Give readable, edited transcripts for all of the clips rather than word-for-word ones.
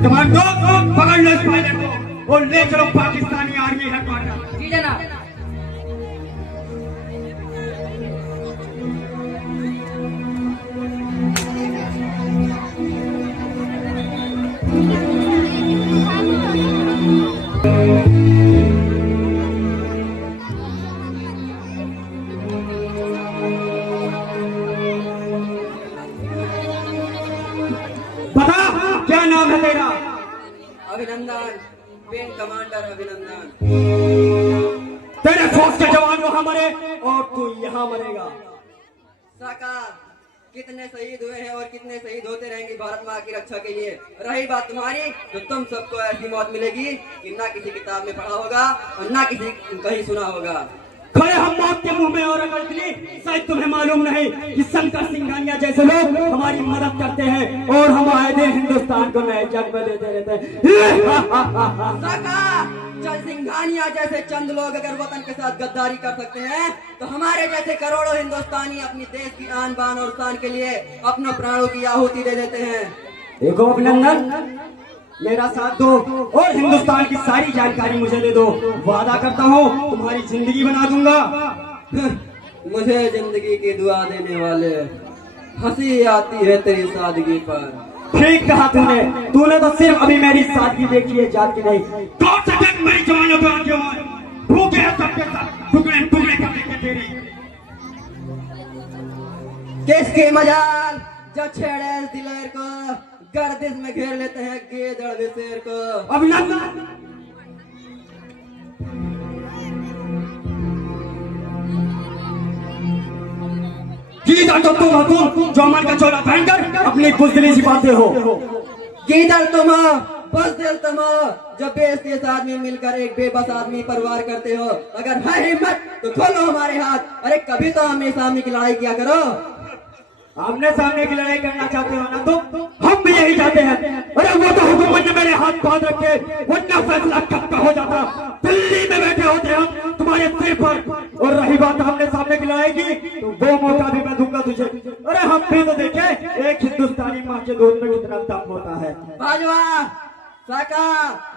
Commando पकड़ लो इस pilot को और ले चलो पाकिस्तानी आर्मी हेडक्वार्टर। जी जनाब। बता क्या नाम है तेरा? अभिनंदन, विंग कमांडर अभिनंदन। तेरे फौज के जवान वहां मरे और तू यहाँ मरेगा। सरकार, कितने शहीद हुए हैं और कितने शहीद होते रहेंगे भारत माँ की रक्षा के लिए। रही बात तुम्हारी, तो तुम सबको ऐसी मौत मिलेगी कि ना किसी किताब में पढ़ा होगा और ना किसी कहीं सुना होगा। खड़े हम मौत के मुंह में और अगर इतनी शायद तुम्हें मालूम नहीं कि शंकर सिंघानिया जैसे लोग हमारी मदद करते हैं और हम आए थे हिंदुस्तान को नए जन्म देते रहते हैं। सरकार, चंद सिंघानिया जैसे चंद लोग अगर वतन के साथ गद्दारी कर सकते हैं तो हमारे जैसे करोड़ों हिंदुस्तानी अपनी देश की आन बान और शान के लिए अपने प्राणों की आहुति दे देते हैं। देखो अभिनंदन, मेरा साथ दो और हिंदुस्तान की सारी जानकारी मुझे दे दो। वादा करता हूँ तुम्हारी जिंदगी बना दूंगा। मुझे जिंदगी की दुआ देने वाले, हंसी आती है तेरी सादगी पर। ठीक कहा तूने तो सिर्फ अभी मेरी सादगी देखी है, जात की नहीं। कौन से जंग मेरी जवानों पे आके हुए भूखे हैं सबके साथ टुकड़े टुकड़े करने के तेरी। किसकी मजाल जब छेड़े इस दिलेर को, गर्दिश में घेर लेते हैं गेदड़ विशेर को। अभिनंदन, गीदड़ तो तुम हो, तुम जो अमन का चोला पहनकर अपनी बुज़दिली छिपाते हो। गीदड़ तुम हो, बुज़दिल तुम हो, जो बेइज्जत आदमी मिलकर एक बेबस आदमी पर वार करते हो। अगर है हिम्मत तो खोलो हमारे हाथ। अरे कभी तो आमने सामने की लड़ाई किया करो। आमने सामने की लड़ाई करना चाहते हो ना तुम? हम भी यही चाहते हैं। अरे वो तो हुकूमत ने मेरे हाथ बांध रखे, वरना फैसला कब का हो जाता। दिल्ली में बैठे होते हम तुम्हारे सिर पर। और रही बात आमने सामने की लड़ाई की, तो वो मौका भी मैं दूंगा तुझे। अरे हम भी तो देखे एक हिंदुस्तानी माँ के दूध में कितना दम होता है। बाजवा साका,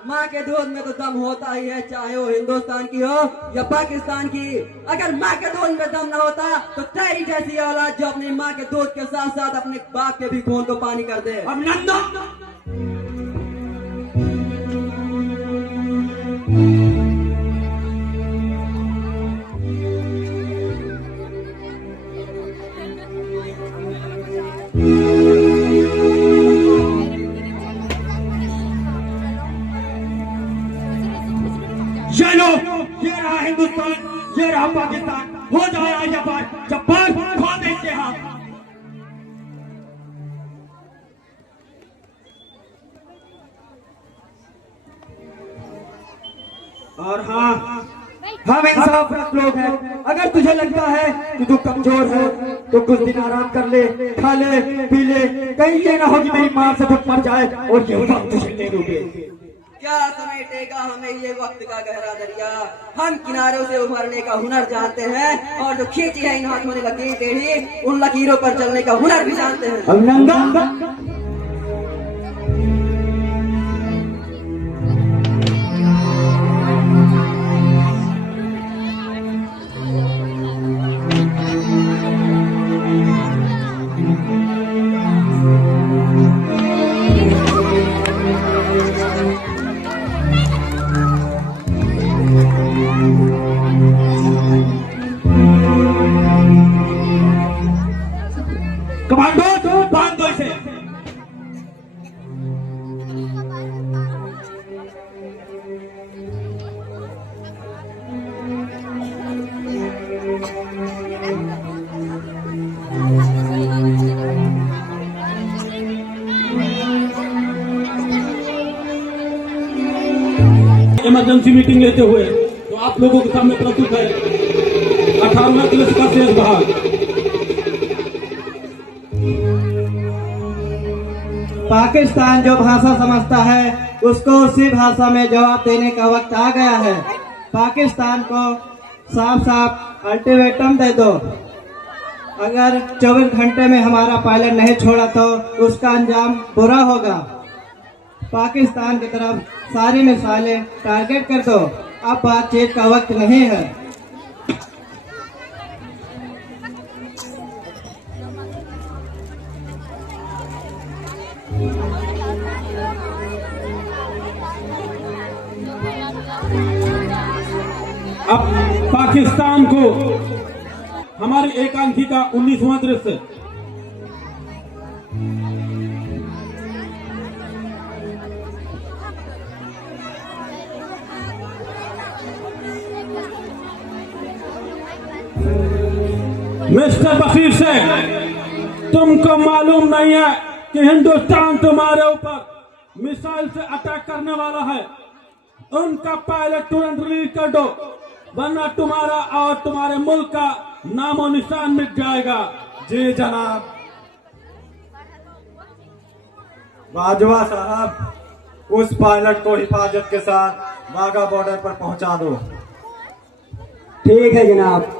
माँ के दूध में तो दम होता ही है, चाहे वो हिंदुस्तान की हो या पाकिस्तान की। अगर माँ के दूध में दम ना होता तो तेरी जैसी औलाद जो अपनी माँ के दूध के साथ साथ अपने बाप के भी खून को पानी कर दे। अभिनंदन, ये लो, ये रहा हिंदुस्तान, ये रहा पाकिस्तान। हो जाए आज जब्बार खोल दे इसके हाथ। और हाँ, हम इंसाफ लोग हैं। अगर तुझे लगता है कि तू कमजोर है तो कुछ दिन आराम कर ले, खा ले, पी ले। कहीं ये ना हो कि मेरी मां से फट मर जाए और ये वक्त तुझे ले डूबे। क्या समेटेगा हमें ये वक्त का गहरा दरिया। हम किनारों से उभरने का हुनर जानते हैं और जो खींची है इन हाथों ने लकीर टेढ़ी, उन लकीरों पर चलने का हुनर भी जानते हैं। अभिनंदन, कमांडो बांध दो इसे। इमरजेंसी मीटिंग लेते हुए तो आप लोगों के सामने प्रस्तुत है 18वां क्लास का शेष भाग। पाकिस्तान जो भाषा समझता है उसको उसी भाषा में जवाब देने का वक्त आ गया है। पाकिस्तान को साफ साफ अल्टीमेटम दे दो। अगर 24 घंटे में हमारा पायलट नहीं छोड़ा तो उसका अंजाम बुरा होगा। पाकिस्तान की तरफ सारी मिसाइलें टारगेट कर दो। अब बातचीत का वक्त नहीं है। अब पाकिस्तान को हमारी एकांकी का 19वां दृश्य। मिस्टर बशीर शेख, तुमको मालूम नहीं है कि हिंदुस्तान तुम्हारे ऊपर मिसाइल से अटैक करने वाला है। उनका पायलट तुरंत रिलीज कर दो, वरना तुम्हारा और तुम्हारे मुल्क का नामो निशान मिट जाएगा। जी जनाब। बाजवा साहब, उस पायलट को हिफाजत के साथ वाघा बॉर्डर पर पहुंचा दो। ठीक है जनाब।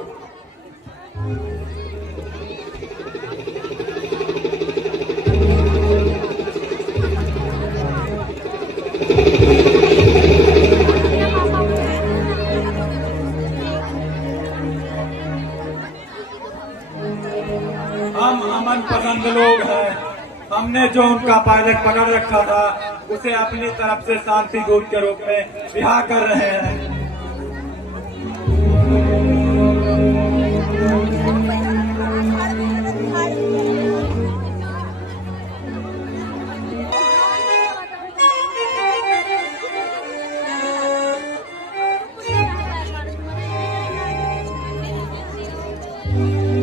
हम अमन पसंद लोग हैं। हमने जो उनका पायलट पकड़ रखा था उसे अपनी तरफ से शांति दूत के रूप में रिहा कर रहे हैं।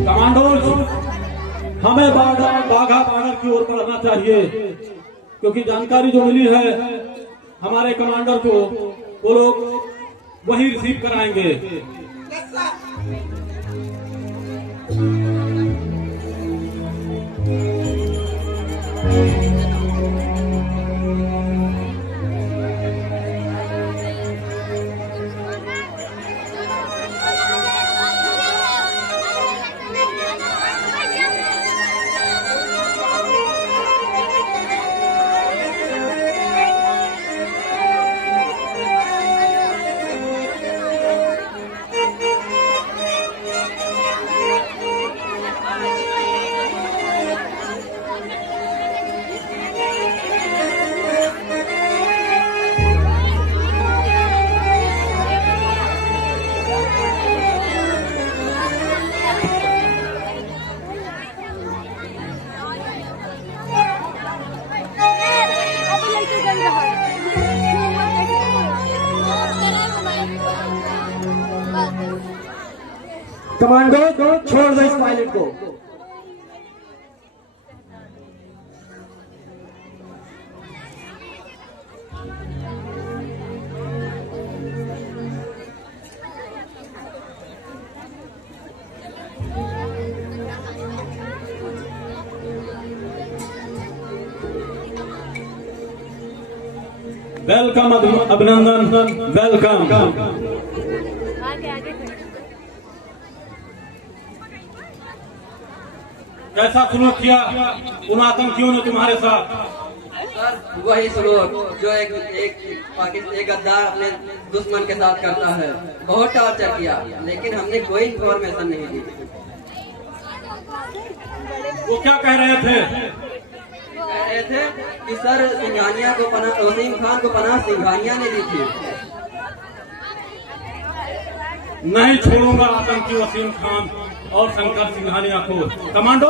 कमांडोज, हमें बाघा बॉर्डर की ओर बढ़ना चाहिए, क्योंकि जानकारी जो मिली है हमारे कमांडर को, वो लोग वही रिसीव कराएंगे। कमांडो छोड़ दो इस पायलट को। वेलकम अभिनंदन, वेलकम। कैसा सलूक किया उन आतंकियों ने तुम्हारे साथ? सर, वही सलूक जो एक गद्दार अपने दुश्मन के साथ करता है। बहुत टॉर्चर किया, लेकिन हमने कोई इंफॉर्मेशन नहीं दी। वो क्या कह रहे थे? कह रहे थे कि सर सिंघानिया को पनाह, वसीम खान को पनाह सिंघानिया ने दी थी। नहीं छोड़ूंगा आतंकी वसीम खान और शंकर सिंघानिया को। कमांडो,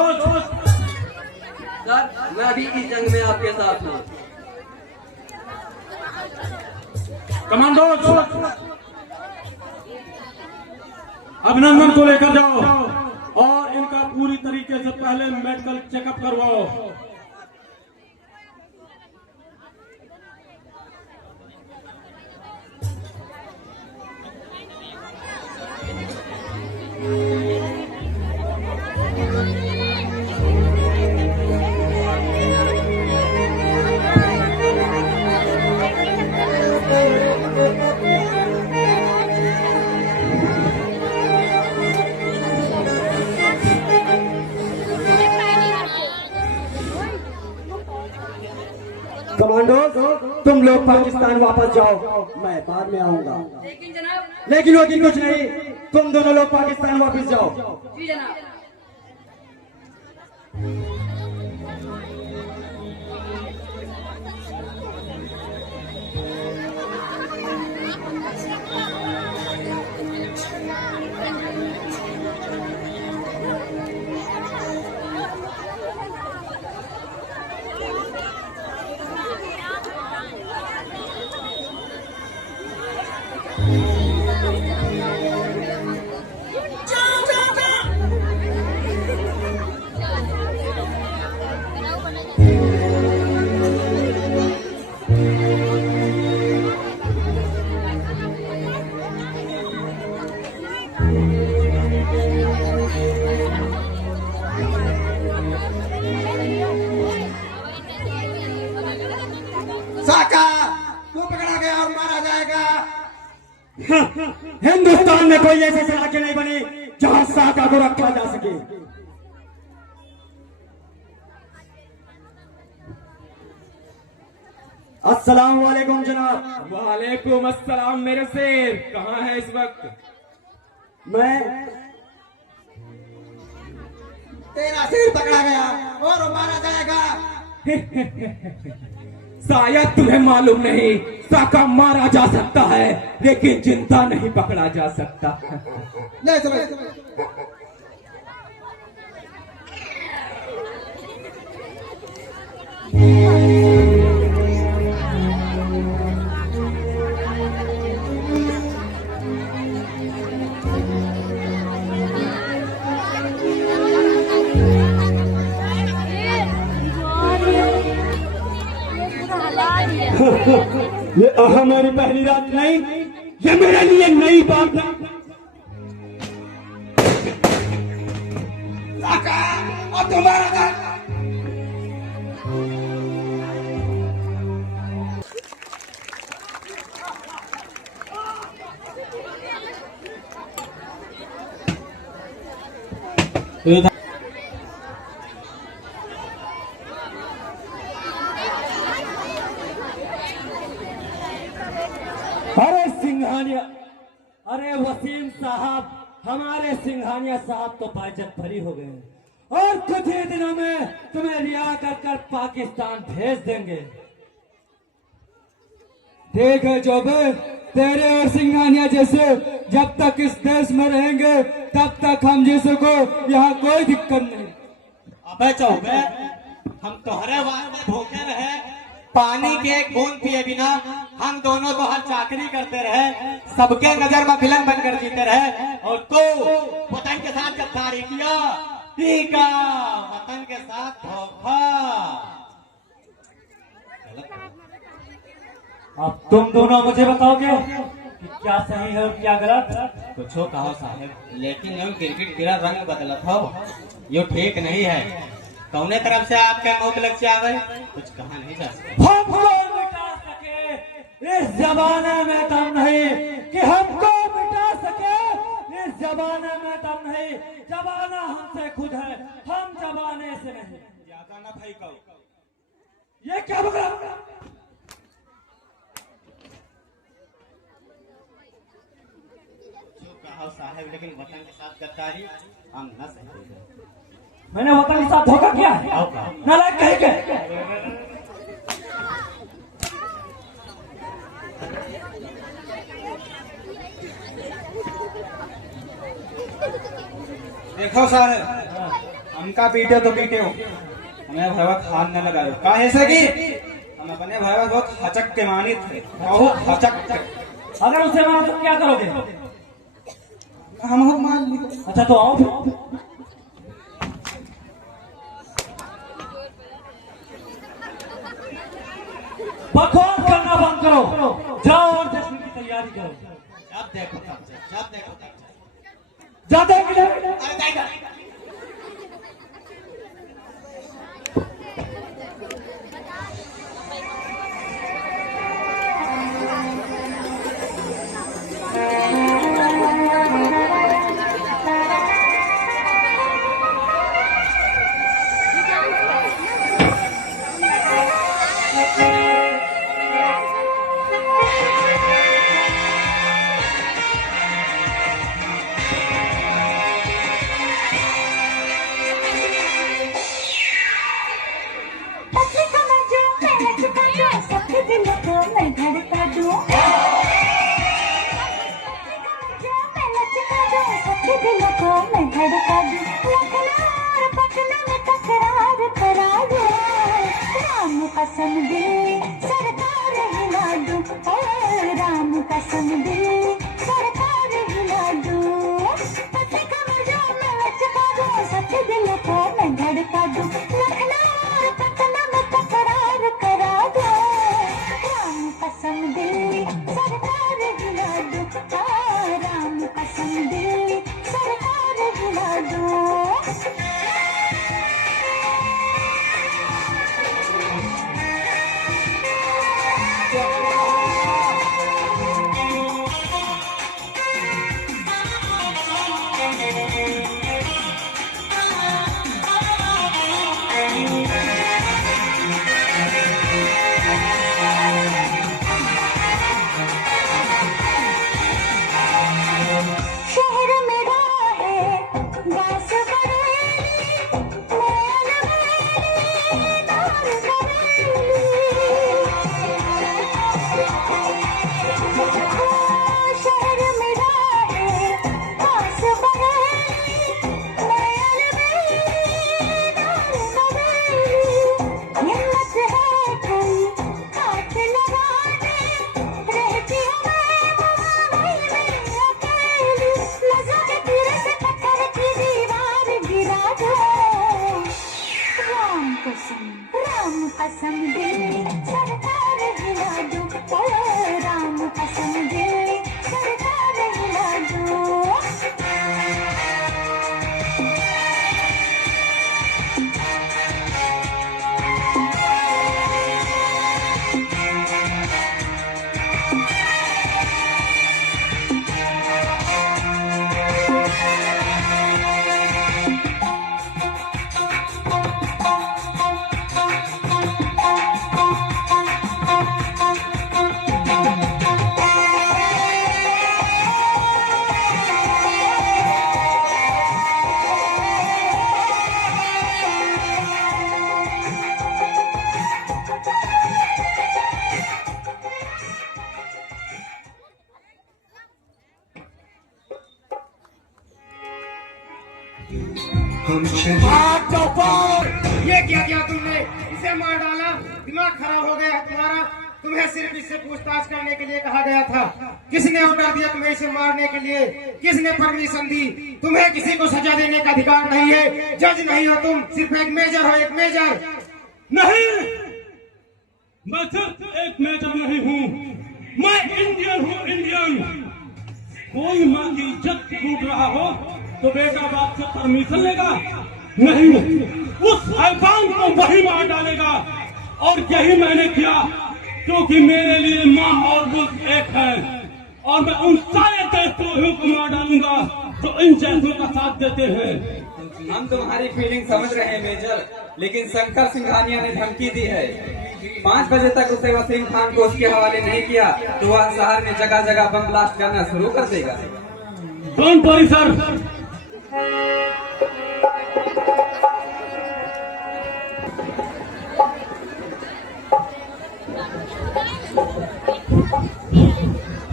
सरदार, मैं भी इस जंग में आपके साथ हूँ। कमांडो अभिनंदन को लेकर जाओ और इनका पूरी तरीके से पहले मेडिकल चेकअप करवाओ। कमांडो तुम लोग पाकिस्तान वापस जाओ, मैं बाद में आऊंगा। लेकिन जनाब। लेकिन वकील कुछ नहीं, तुम दोनों लोग पाकिस्तान वापस जाओ। जी जनाब। साका तू पकड़ा गया और मारा जाएगा। हिंदुस्तान में कोई ऐसी सलाखें नहीं बनी जहां साका को रखा जा सके। अस्सलाम वालेकुम जनाब। वालेकुम अस्सलाम मेरे शेर, कहाँ है इस वक्त? मैं तेरा सिर पकड़ा गया और मारा जाएगा। शायद तुम्हें मालूम नहीं, साका मारा जा सकता है लेकिन जिंदा नहीं पकड़ा जा सकता। ले चलो। ये हमारी पहली रात नहीं, ये मेरे लिए नई बात है। अब तुम्हारा अरे सिंघानिया, अरे वसीम साहब, हमारे सिंघानिया साहब तो बाइज्जत भरी हो गए और कुछ ही दिनों में तुम्हें रिहा कर पाकिस्तान भेज देंगे। ठीक है चौबे, तेरे और सिंघानिया जैसे जब तक इस देश में रहेंगे तब तक हम जैसे को यहाँ कोई दिक्कत नहीं। अबे चौबे, हम तोहरे वास्ते भूखे रहे, पानी के एक बूंद पिए बिना हम दोनों तो हर चाकरी करते रहे, सबके नजर में विलन बनकर जीते रहे, और तो वतन के साथ गद्दारी किया, ठीक है, वतन के साथ धोखा। अब तुम दोनों मुझे बताओगे कि क्या सही है और क्या गलत? कुछ कहो साहब, लेकिन यूं क्रिकेट गिरा रंग बदला था, यो ठीक नहीं है। कौने तरफ से आपके मुंह लग से आवे, कुछ कहा नहीं जा सकता। हमको मिटा सके इस जमाने में दम नहीं, कि हमको मिटा सके इस जमाने में दम नहीं। जमाना हमसे खुद है, हम जमाने से नहीं। ज्यादा ना भाई कहो, ये क्या बकरा? साहब, लेकिन वतन के साथ गद्दारी हम न सहेंगे। मैंने वतन के साथ धोखा किया है, नालायक कहीं के। देखो साहब, हमका पीटे तो पीटे हो, हमें भैया खान न लगायो का ऐसे की हम अपने भैया बहुत हचक के मानी थे बहुत हचक। अगर उसे मारो तो क्या करोगे? हम मान ली। अच्छा तो आओ फिर। बकवास करना बंद करो, जाओ और जश्न की तैयारी करो। जब देखो तब जब देखो तब जाते हैं किधर? अरे जाएगा। कसम दिल सरकार हिला दूं, राम कसम दिल सरकार हिला दूं, पति कमर जो मैं लचका दूं, सच दिल को मैं धड़का दूं, लखनऊ और पटना में तकरार करा दूं, राम कसम दिल सरकार हिला दूं, राम कसम दिल सरकार हिला दूं। शहर मेरा है बास बरेली, नैन मेरी नार बरेली, शहर मेरा है बास बरेली, नैन मेरी नार बरेली, हिम्मत है कोई हाथ लगा दे, रहती हूँ मैं मुंबई में अकेली, नजरों के तीर से पत्थर की दीवार गिरा दो, राम कसम दिल सरकार हिला दूं, राम कसम दिल सरकार हिला दूं। ये क्या किया तुमने? इसे मार डाला, दिमाग खराब हो गया तुम्हारा। तुम्हें सिर्फ इससे पूछताछ करने के लिए कहा गया था। किसने ऑर्डर दिया तुम्हें इसे मारने के लिए? किसने परमिशन दी? तुम्हें किसी को सजा देने का अधिकार नहीं है। जज नहीं हो तुम, सिर्फ एक मेजर हो, एक मेजर। नहीं, मैं सिर्फ एक मेजर नहीं हूँ, मैं इंडियन हूँ, इंडियन। कोई माँ की इज्जत टूट रहा हो तो बेटा बाप से परमिशन लेगा? नहीं, उस हैवान को वही मार डालेगा। और यही मैंने किया, क्योंकि मेरे लिए माँ और बुद्ध एक है, और मैं उन सारे देशद्रोहियों को मार डालूंगा जो इन जैसों का साथ देते हैं। हम तुम्हारी फीलिंग समझ रहे हैं मेजर, लेकिन शंकर सिंघानिया ने धमकी दी है 5 बजे तक उसे वसीम खान को उसके हवाले नहीं किया तो वह शहर में जगह जगह बम ब्लास्ट करना शुरू कर देगा। Don't worry sir.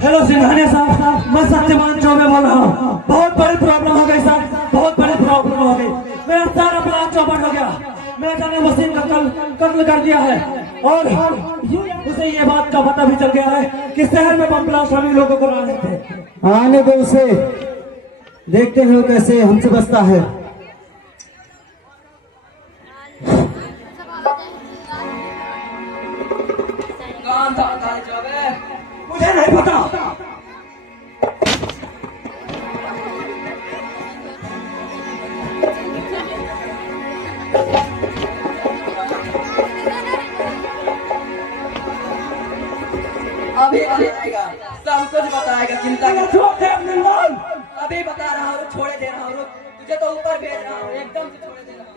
Hello Singhania साहब, मैं सत्यवान चौबे बोल रहा हूँ। बहुत बड़ी प्रॉब्लम हो गई सर, बहुत बड़ी प्रॉब्लम हो गई। मेरा सारा प्लान चौपट हो गया। मैं जाने वसीम का कत्ल कर दिया है और उसे ये बात का पता भी चल गया है कि शहर में बम ब्लास्ट हम लोगों को डालने थे। आने दो उसे, देखते हैं वो कैसे हमसे बचता है। कौन था बताए जावे? मुझे नहीं पता। अभी बताएगा, सब कुछ बताएगा, चिंता मत छोड़ दे अपने लाल। अभी बता रहा हूँ, छोड़े दे रहा हूँ, तुझे तो ऊपर भेज रहा हूँ, एकदम से छोड़े दे रहा हूँ।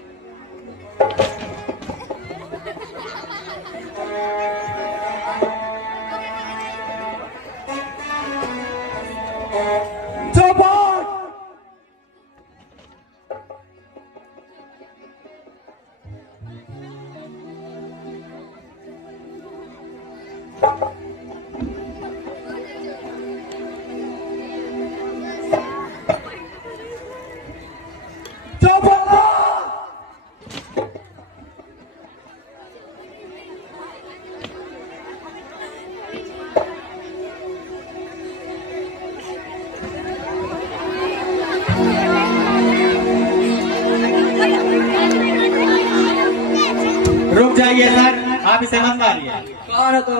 रुक जाइए सर, आप इसे मत मारिए। कौन है तो?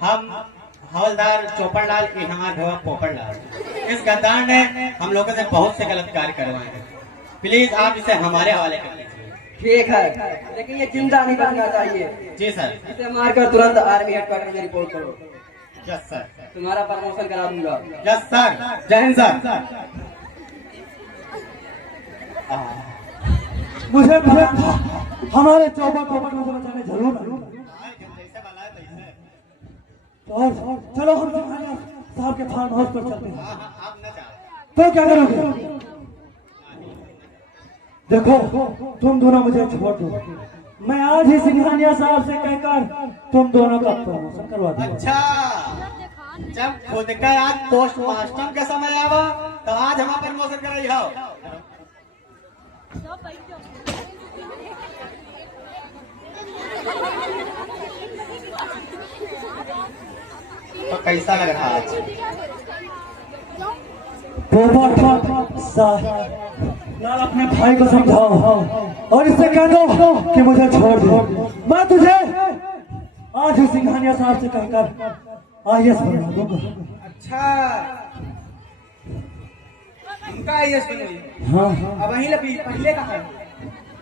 हम हवलदार चौपड़लाल की हमारे धोआ पोपड़लाल। इस गद्दार ने हम लोगों से बहुत से गलत कार्य करवाए हैं। प्लीज आप इसे हमारे हवाले कर दीजिए। ठीक है, लेकिन ये जिंदा नहीं बचना चाहिए। जी सर। इसे मारकर तुरंत आर्मी हेडक्वार्टर में रिपोर्ट करो। Yes sir. तुम्हारा प्रमोशन करा दूंगा। Yes sir. जय हिंद सर। मुझे हमारे चौपड़ में से बचाने जरूर और चलो हम साहब के फार्म हाउस पर चलते हैं। तो क्या करोगे? देखो तुम दोनों मुझे छोड़ दो, मैं आज ही सिंघानिया साहब से कहकर तुम दोनों का प्रमोशन करवा दूंगा। अच्छा, जब खुद का आज पोस्टमास्टर का समय आवा तो आज हमारा प्रमोशन कराई हो। तो कैसा लग रहा आज? लाल अपने भाई को समझाओ और इससे कह दो कि मुझे छोड़ दो। मैं तुझे आज ही सिंघानिया साहब से कहकर आईएएस बनवा दूंगा। अच्छा, उनका आईएएस बनवाइए। हाँ अब वही पहले कहा है,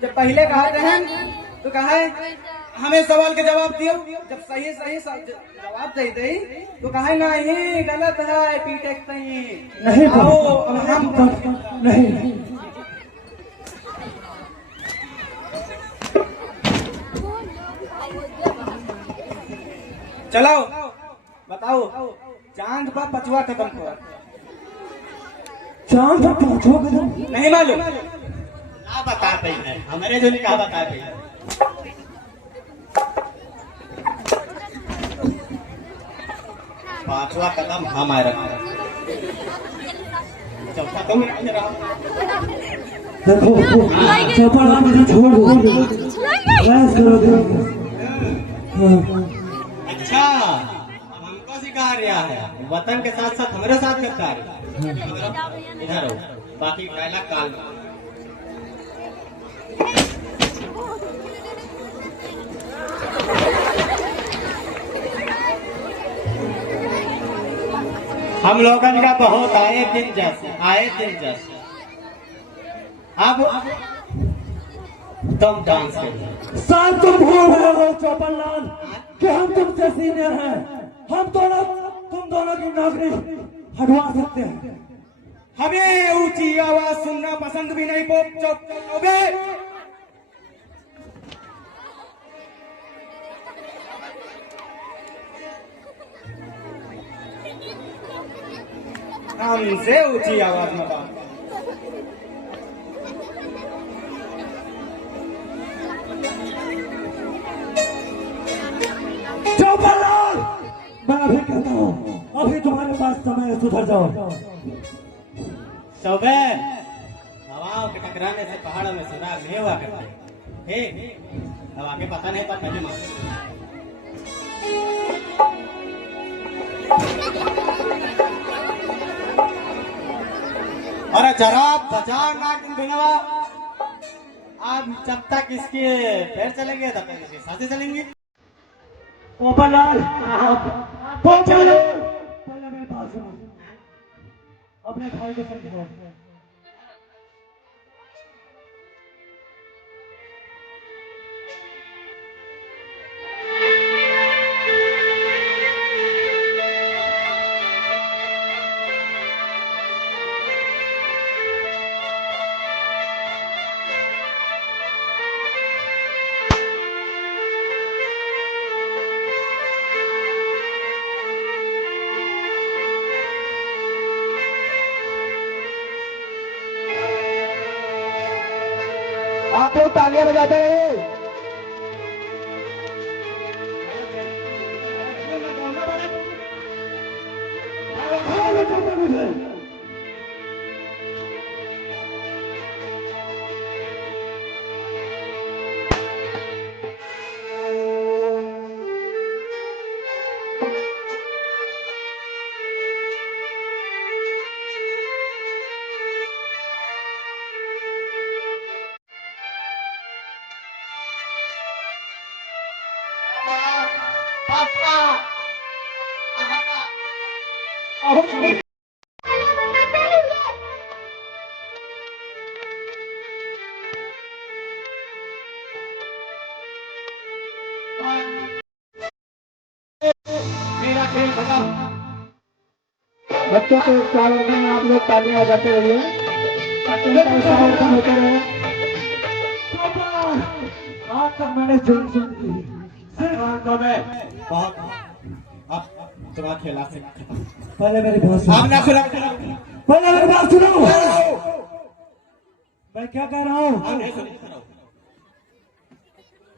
जब पहले कहा रहन तो कहा है हमें सवाल के जवाब दियो। जब सही जवाब दे दे तो कहा नहीं गलत है, पीटेक नहीं आओ अब हम नहीं। चलो बताओ, चांद पर पछुआ खत्म हुआ? चांद पर पहुंचो नहीं मालूम? ना बता पाई है, हमारे जो नहीं कहा बता पाई है। पांचवा कदम हमारा, चौथा तुम रहा। देखो चौपड़ आप मुझे छोड़ दो, बस करो। अच्छा, हमको सिखा रहा है, वतन के साथ साथ हमारे साथ करता है। इधर हो, बाकी पहला काल हम लोगन का बहुत आए दिन जैसे अब तुम डांस करिए। साल तुम भूल रहे हो चौपड़लाल कि हम तुमसे सीनियर हैं। हम दोनों तुम दोनों की नौकरी हटवा सकते हैं। हमें ऊंची आवाज सुनना पसंद भी नहीं। चौपड़ोगे हमसे ऊंची आवाज में बात। चौपड़लाल, मैं अभी कहता हूँ, अभी तुम्हारे पास समय, सुधर जाओ। सुबह हवाओं के टकराने से पहाड़ों में सुधार नहीं हुआ करते। ठीक, अब आगे पता नहीं, पर मैं भी मानूं। अरे जरा बजाओ नाक बिनवा। अब जब तक इसके पैर चलेंगे तब तक इसकी सांसें चलेंगी। पोपलाल, पोपलाल, पहले मेरे पास सुनो, अपने भाई को समझाओ। आप लोग तालियां बजाते रहिए। मेरा खेल खत्म। बच्चों के स्वागत में आप लोग तालियां बजाते रहिए, होते रहे। आज तक मैंने सुन ली, बहुत अब तुम्हारा खेला से खत्म। पहले मेरी बात सुनो, सामने खुला पहले मेरी बात सुनो। मैं क्या कह रहा हूँ?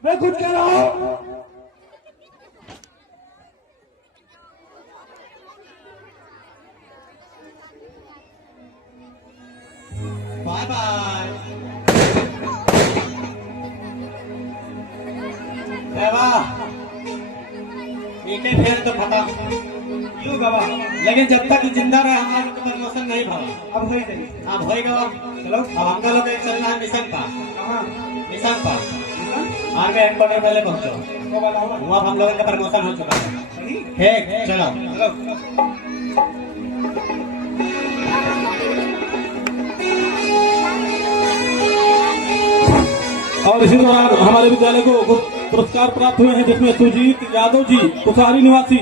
मैं कुछ कह रहा हूँ। Bye bye. ठीक है, फिर तो खत्म। क्यों गवा? लेकिन जब तक जिंदा रहे हमारा तो प्रमोशन नहीं भरा। अब हो जाए। अब होएगा। चलो अब हम लोग चलना है मिशन पर। कहाँ? मिशन पर आगे हेडक्वार्टर पहले पहुंचो। वहाँ हम लोगों का प्रमोशन हो चुका है। ठीक, चलो। और इसी दौरान हमारे विद्यालय को पुरस्कार प्राप्त हुए हैं, जिसमें सुजीत यादव जी कुसारी निवासी